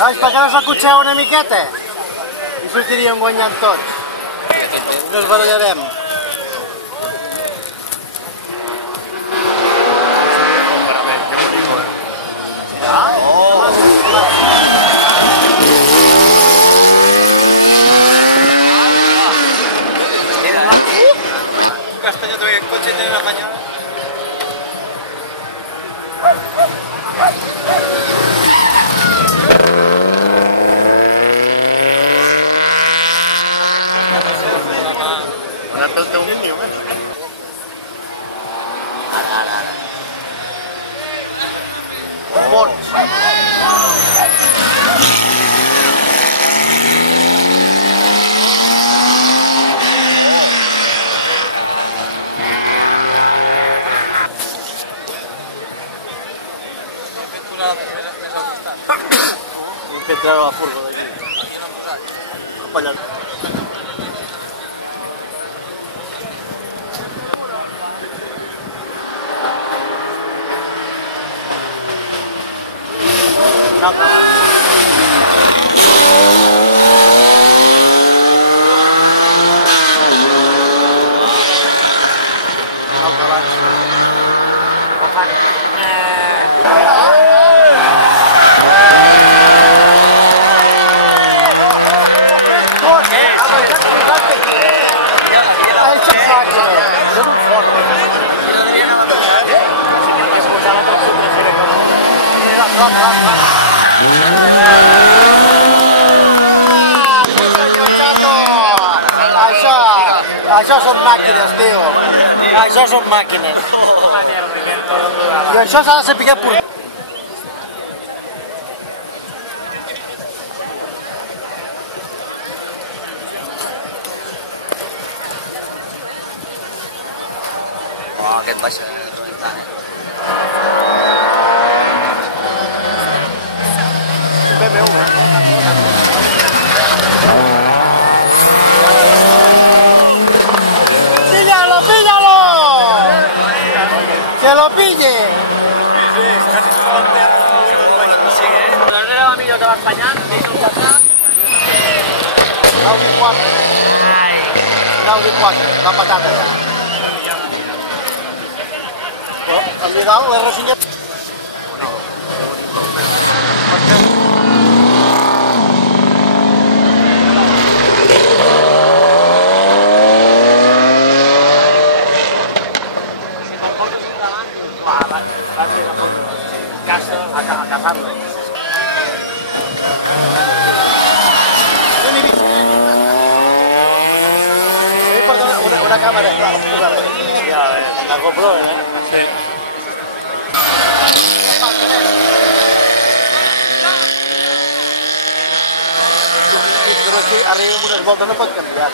Nois, per què no s'acotxeu una miqueta? I sortiríem guanyant tots. No ens barallarem. Castelló trae el coche y tiene la cañada. Una pelota un niño, Morts. Hem fet treure la furga d'aquí. Cap allà. Un altre. Un altre abans. Com fan? Això són màquines, tio. Això són màquines. I això s'ha de saber portar. Oh, aquest baixa rebentant, ¡Píllalo, píllalo! ¡Que lo pille! Darrere la millor que va espanyant, Audi 4. Audi 4, la patata. El Vidal, l'R5... a cazarlo. Yo ni vi. Una cámara. Ya, la GoPro, ¿eh? Sí. Però si arriba amb unes voltes no pot canviar.